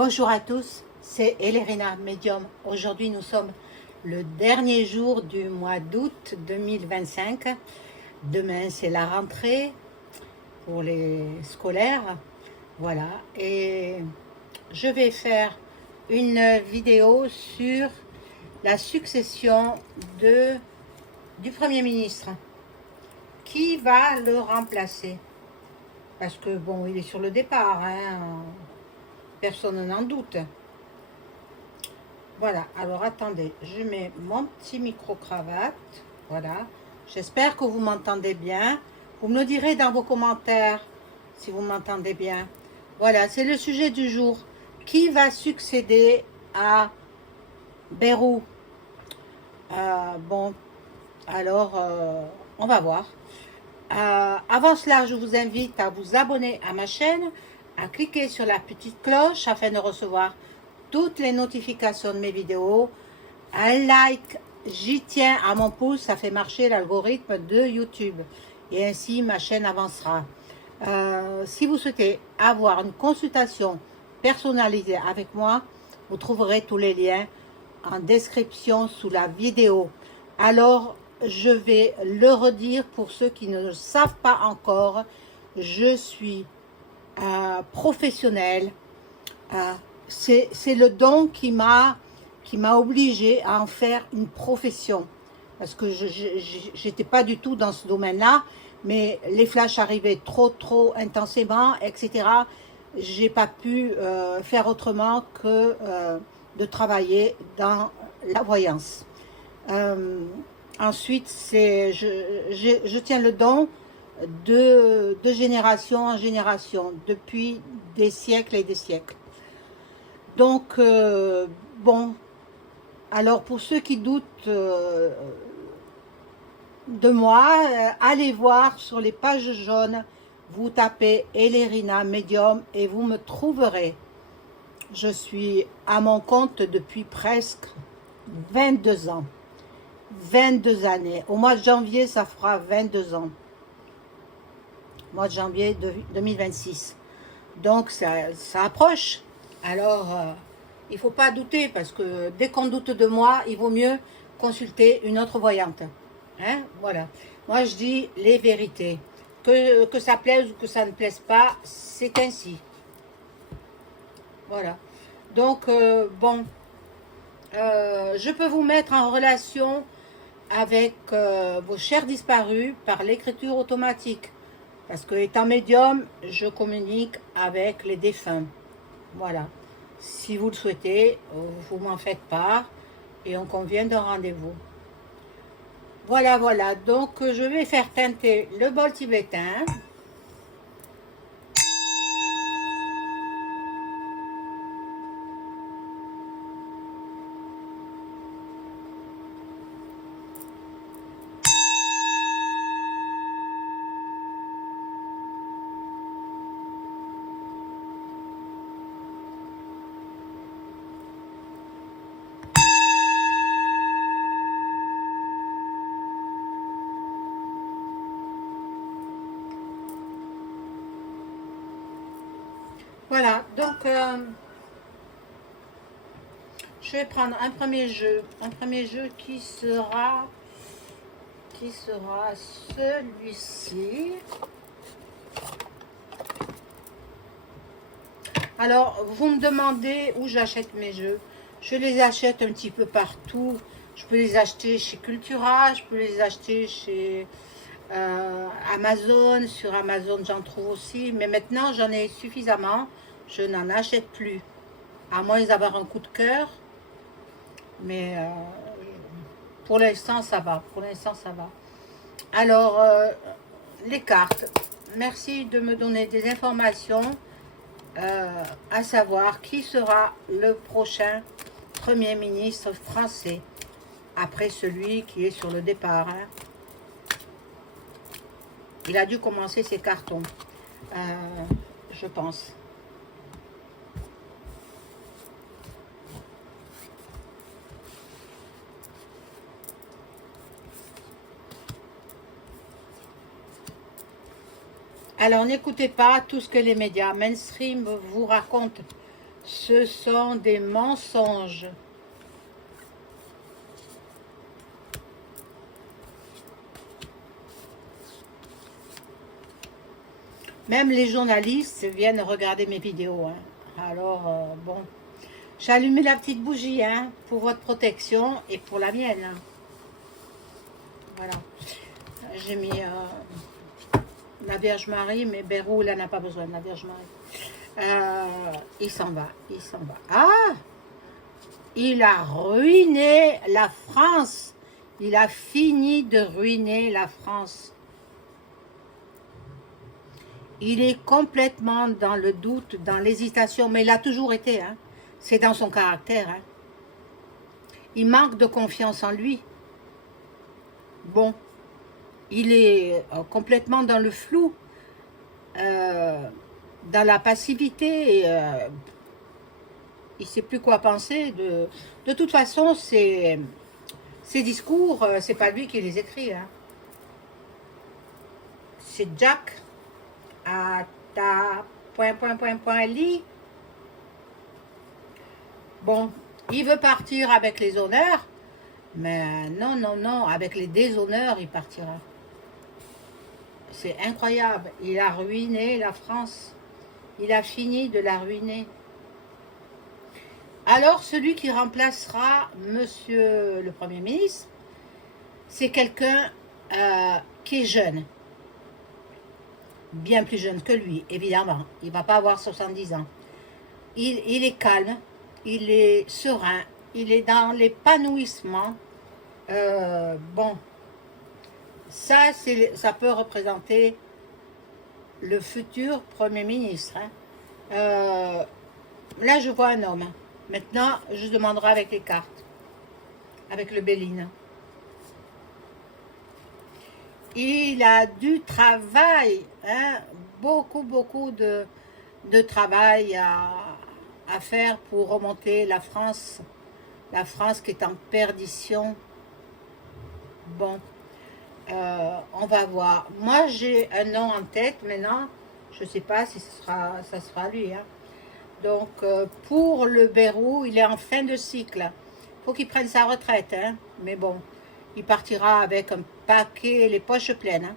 Bonjour à tous, c'est Elérina, médium. Aujourd'hui, nous sommes le dernier jour du mois d'août 2025. Demain, c'est la rentrée pour les scolaires. Voilà, et je vais faire une vidéo sur la succession du Premier ministre. Qui va le remplacer? Parce que, bon, il est sur le départ, hein. Personne n'en doute. Voilà, alors attendez, je mets mon petit micro-cravate. Voilà, j'espère que vous m'entendez bien. Vous me le direz dans vos commentaires si vous m'entendez bien. Voilà, c'est le sujet du jour. Qui va succéder à Bayrou? Bon, alors, on va voir. Avant cela, je vous invite à vous abonner à ma chaîne, à cliquer sur la petite cloche afin de recevoir toutes les notifications de mes vidéos. Un like, j'y tiens à mon pouce, ça fait marcher l'algorithme de YouTube et ainsi ma chaîne avancera. Si vous souhaitez avoir une consultation personnalisée avec moi, vous trouverez tous les liens en description sous la vidéo. Alors, je vais le redire pour ceux qui ne le savent pas encore, je suis professionnelle. C'est le don qui m'a obligée à en faire une profession. Parce que je n'étais pas du tout dans ce domaine-là, mais les flashs arrivaient trop intensément, etc. J'ai pas pu faire autrement que de travailler dans la voyance. Ensuite, je tiens le don de génération en génération, depuis des siècles et des siècles. Donc, bon, alors pour ceux qui doutent de moi, allez voir sur les pages jaunes, vous tapez Elérina Médium et vous me trouverez. Je suis à mon compte depuis presque 22 ans. 22 années. Au mois de janvier, ça fera 22 ans. Mois de janvier 2026. Donc, ça approche. Alors, il ne faut pas douter, parce que dès qu'on doute de moi, il vaut mieux consulter une autre voyante. Hein? Voilà. Moi, je dis les vérités. Que ça plaise ou que ça ne plaise pas, c'est ainsi. Voilà. Donc, bon, je peux vous mettre en relation avec vos chers disparus par l'écriture automatique. Parce que étant médium, je communique avec les défunts. Voilà. Si vous le souhaitez, vous m'en faites part et on convient d'un rendez-vous. Voilà, voilà. Donc, je vais faire teinter le bol tibétain. Voilà, donc je vais prendre un premier jeu qui sera celui-ci. Alors, vous me demandez où j'achète mes jeux. Je les achète un petit peu partout. Je peux les acheter chez Cultura, je peux les acheter chez Amazon. Sur Amazon, j'en trouve aussi. Mais maintenant, j'en ai suffisamment. Je n'en achète plus. À moins d'avoir un coup de cœur. Mais pour l'instant, ça va. Pour l'instant, ça va. Alors, les cartes. Merci de me donner des informations. À savoir qui sera le prochain Premier ministre français après celui qui est sur le départ. Hein. Il a dû commencer ses cartons, je pense. Alors, n'écoutez pas tout ce que les médias mainstream vous racontent Ce sont des mensonges. Même les journalistes viennent regarder mes vidéos. Hein. Alors, bon, j'ai allumé la petite bougie hein, pour votre protection et pour la mienne. Hein. Voilà. J'ai mis la Vierge Marie, mais Bérou, là, n'a pas besoin de la Vierge Marie. Il s'en va, il s'en va. Ah! Il a ruiné la France. Il a fini de ruiner la France. Il est complètement dans le doute, dans l'hésitation, mais il a toujours été. Hein. C'est dans son caractère. Hein. Il manque de confiance en lui. Bon, il est complètement dans le flou, dans la passivité. Il ne sait plus quoi penser. De toute façon, ses discours, c'est pas lui qui les écrit. Hein. C'est Jack. À ta lit. Bon, il veut partir avec les honneurs, mais non, non, non, avec les déshonneurs, il partira. C'est incroyable. Il a ruiné la France. Il a fini de la ruiner. Alors, celui qui remplacera Monsieur le Premier ministre, c'est quelqu'un qui est jeune. Bien plus jeune que lui, évidemment. Il ne va pas avoir 70 ans. Il est calme, il est serein, il est dans l'épanouissement. Bon, ça peut représenter le futur Premier ministre. Hein. Là, je vois un homme. Maintenant, je demanderai avec les cartes, avec le Béline. Il a du travail, hein, beaucoup de travail à faire pour remonter la France qui est en perdition. Bon, on va voir. Moi, j'ai un nom en tête maintenant, je ne sais pas si ça sera lui. Hein. Donc, pour le Bérou, il est en fin de cycle. Il faut qu'il prenne sa retraite, hein, mais bon. Il partira avec un paquet, les poches pleines, hein.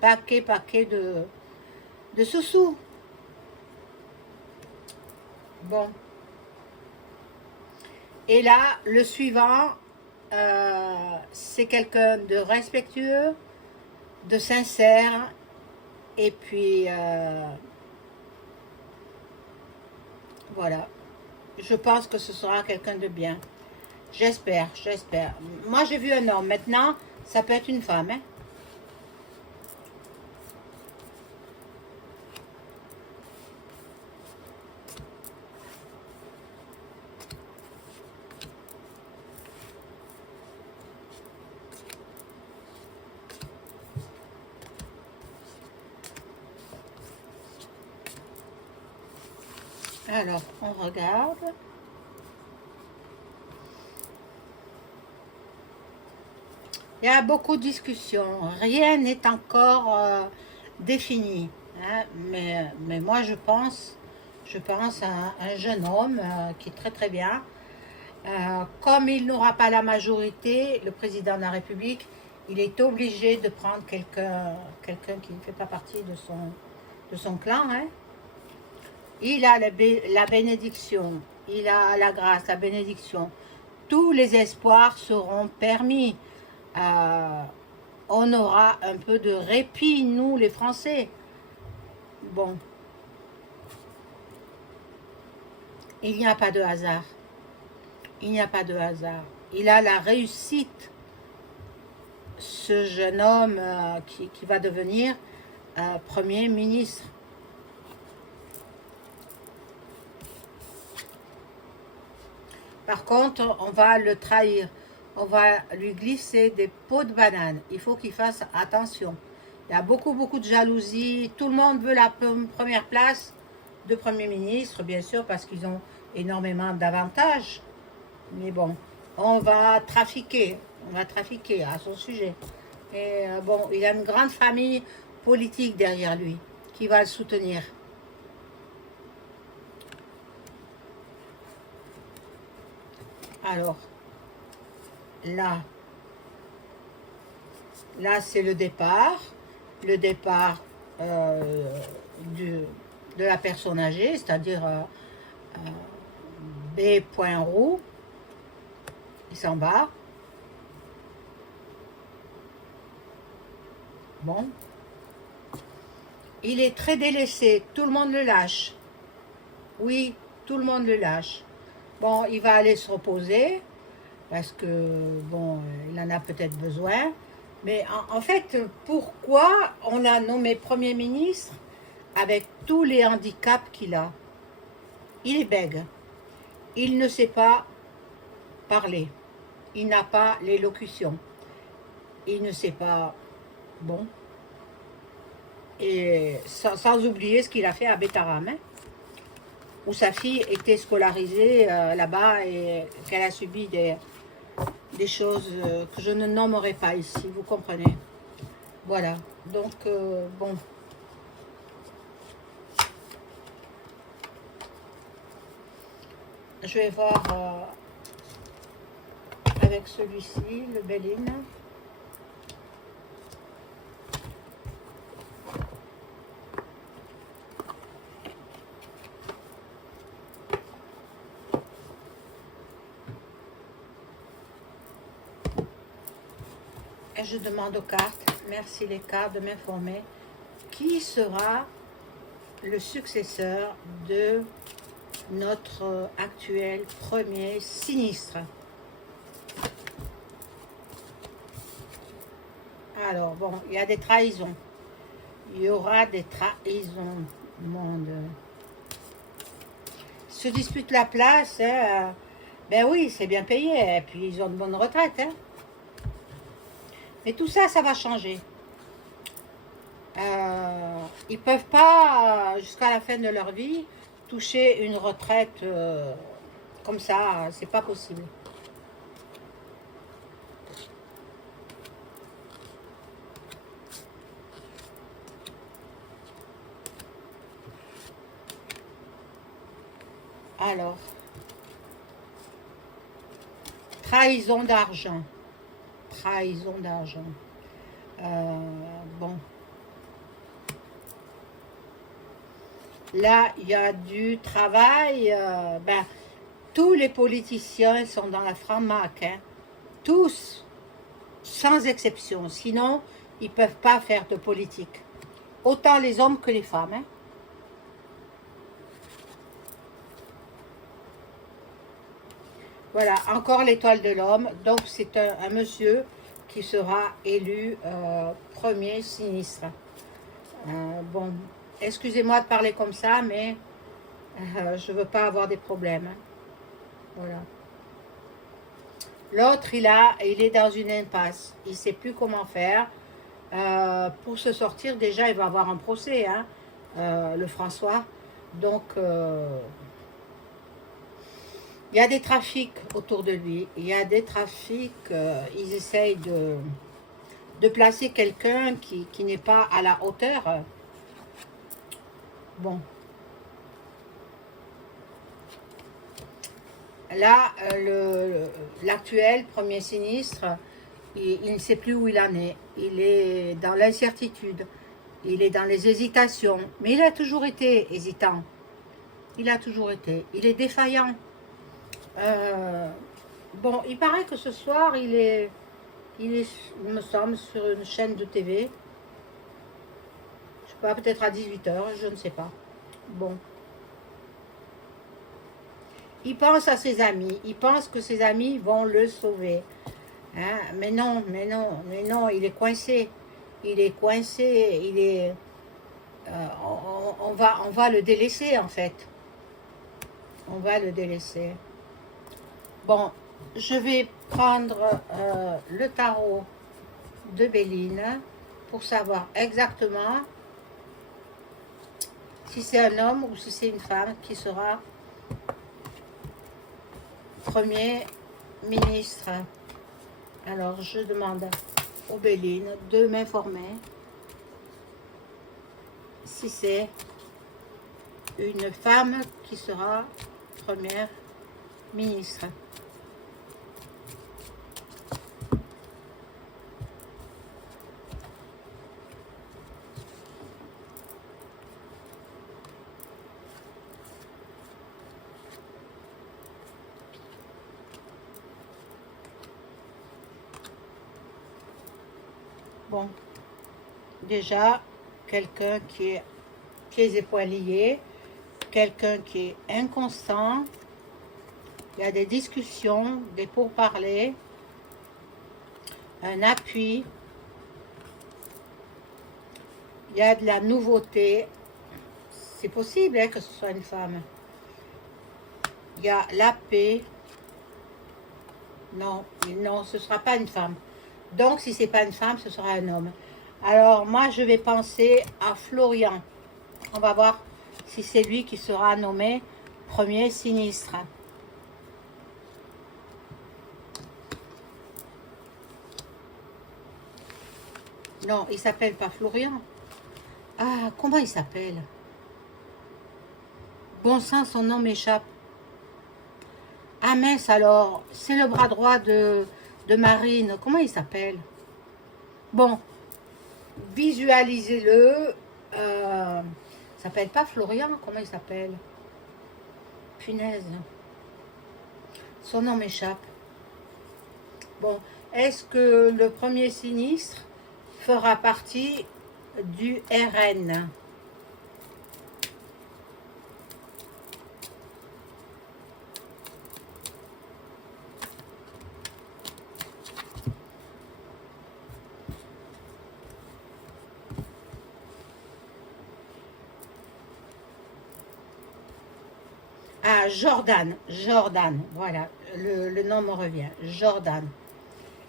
Paquet de sous-sous. Bon. Et là, le suivant, c'est quelqu'un de respectueux, de sincère, et puis, voilà. Je pense que ce sera quelqu'un de bien. J'espère. Moi, j'ai vu un homme. Maintenant, ça peut être une femme. Hein? Alors, on regarde. Il y a beaucoup de discussions. Rien n'est encore défini. Hein, mais moi, je pense à un jeune homme qui est très très bien. Comme il n'aura pas la majorité, le président de la République, il est obligé de prendre quelqu'un qui ne fait pas partie de son clan. Hein. Il a la bénédiction, il a la grâce, la bénédiction. Tous les espoirs seront permis. On aura un peu de répit, nous les Français. Bon. Il n'y a pas de hasard. Il n'y a pas de hasard. Il a la réussite, ce jeune homme qui va devenir Premier ministre. Par contre, on va le trahir. On va lui glisser des pots de banane. Il faut qu'il fasse attention. Il y a beaucoup de jalousie. Tout le monde veut la première place de Premier ministre, bien sûr, parce qu'ils ont énormément d'avantages. Mais bon, on va trafiquer à son sujet. Et bon, il a une grande famille politique derrière lui qui va le soutenir. Alors, là, là c'est le départ de la personne âgée, c'est-à-dire B. Roux, il s'en va. Bon. Il est très délaissé, tout le monde le lâche. Oui, tout le monde le lâche. Bon, il va aller se reposer, parce que, bon, il en a peut-être besoin. Mais en fait, pourquoi on l'a nommé Premier ministre avec tous les handicaps qu'il a? Il est bègue. Il ne sait pas parler. Il n'a pas l'élocution. Il ne sait pas... Bon. Et sans oublier ce qu'il a fait à Bétaram, hein, où sa fille était scolarisée là-bas et qu'elle a subi des choses que je ne nommerai pas ici, vous comprenez. Voilà, donc bon. Je vais voir avec celui-ci, le Béline. Et je demande aux cartes, merci les cartes de m'informer, qui sera le successeur de notre actuel premier sinistre. Alors, bon, il y a des trahisons. Il y aura des trahisons, monde. Ils se disputent la place, hein, ben oui, c'est bien payé, et puis ils ont de bonnes retraites, hein. Mais tout ça, ça va changer. Ils ne peuvent pas, jusqu'à la fin de leur vie, toucher une retraite comme ça, c'est pas possible. Alors, trahison d'argent. Trahison d'argent. Bon. Là, il y a du travail. Ben, tous les politiciens sont dans la franc-mac. Hein. Tous, sans exception. Sinon, ils ne peuvent pas faire de politique. Autant les hommes que les femmes. Hein. Voilà, encore l'étoile de l'homme. Donc, c'est un monsieur qui sera élu premier sinistre. Bon, excusez-moi de parler comme ça, mais je ne veux pas avoir des problèmes. Hein. Voilà. L'autre, il est dans une impasse. Il ne sait plus comment faire. Pour se sortir, déjà, il va avoir un procès, hein, le François. Donc... il y a des trafics autour de lui, il y a des trafics, ils essayent de placer quelqu'un qui n'est pas à la hauteur. Bon. Là, l'actuel premier sinistre, il ne sait plus où il en est. Il est dans l'incertitude, il est dans les hésitations. Mais il a toujours été hésitant. Il a toujours été. Il est défaillant. Bon, il paraît que ce soir, il me semble, sur une chaîne de TV. Je sais pas, peut-être à 18h, je ne sais pas. Bon. Il pense à ses amis. Il pense que ses amis vont le sauver. Hein? Mais non, mais non, mais non, il est coincé. Il est coincé, il est... on va le délaisser, en fait. On va le délaisser. Bon, je vais prendre le tarot de Béline pour savoir exactement si c'est un homme ou si c'est une femme qui sera Premier ministre. Alors, je demande aux Béline de m'informer si c'est une femme qui sera Première ministre. Bon, déjà, quelqu'un qui est pieds et poings liés, quelqu'un qui est inconstant, il y a des discussions, des pourparlers, un appui, il y a de la nouveauté, c'est possible hein, que ce soit une femme. Il y a la paix, non, non, ce ne sera pas une femme. Donc, si ce n'est pas une femme, ce sera un homme. Alors, moi, je vais penser à Florian. On va voir si c'est lui qui sera nommé premier sinistre. Non, il s'appelle pas Florian. Ah, comment il s'appelle? Bon sang, son nom m'échappe. Ah mince alors, c'est le bras droit de Marine. Comment il s'appelle? Bon, visualisez-le. Il s'appelle pas Florian, comment il s'appelle? Punaise. Son nom m'échappe. Bon, est-ce que le premier sinistre fera partie du RN? Ah, Jordan, voilà, le nom me revient, Jordan.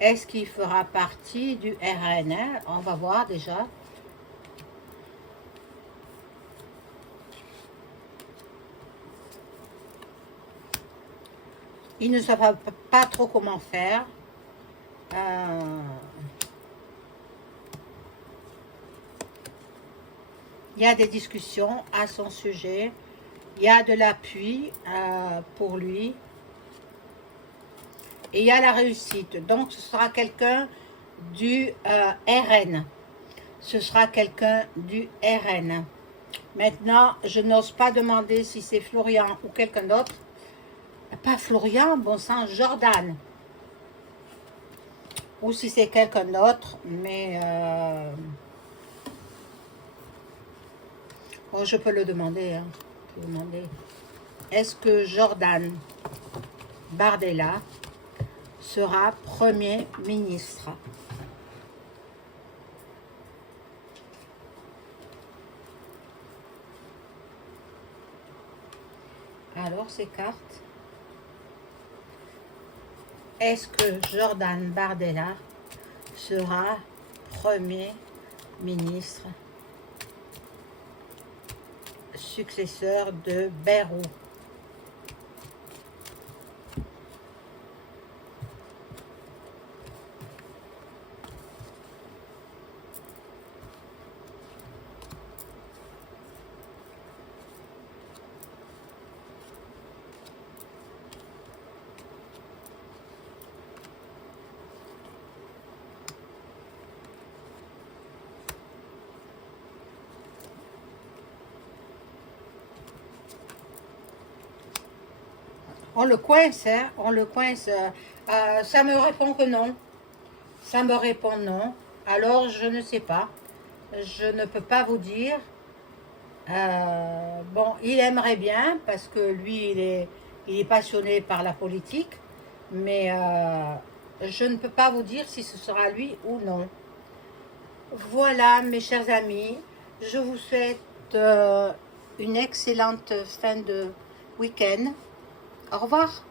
Est-ce qu'il fera partie du RN? On va voir déjà. Il ne sait pas trop comment faire. Il y a des discussions à son sujet. Il y a de l'appui pour lui. Et il y a la réussite. Donc, ce sera quelqu'un du RN. Ce sera quelqu'un du RN. Maintenant, je n'ose pas demander si c'est Florian ou quelqu'un d'autre. Pas Florian, bon sang, Jordan. Ou si c'est quelqu'un d'autre, mais... bon, je peux le demander. Hein. Je peux demander. Est-ce que Jordan Bardella sera Premier ministre? Alors, ces cartes. Est-ce que Jordan Bardella sera Premier ministre successeur de Bayrou? On le coince, hein, on le coince. Ça me répond que non. Ça me répond non. Alors, je ne sais pas. Je ne peux pas vous dire. Bon, il aimerait bien, parce que lui, il est passionné par la politique. Mais je ne peux pas vous dire si ce sera lui ou non. Voilà, mes chers amis. Je vous souhaite une excellente fin de week-end. Au revoir.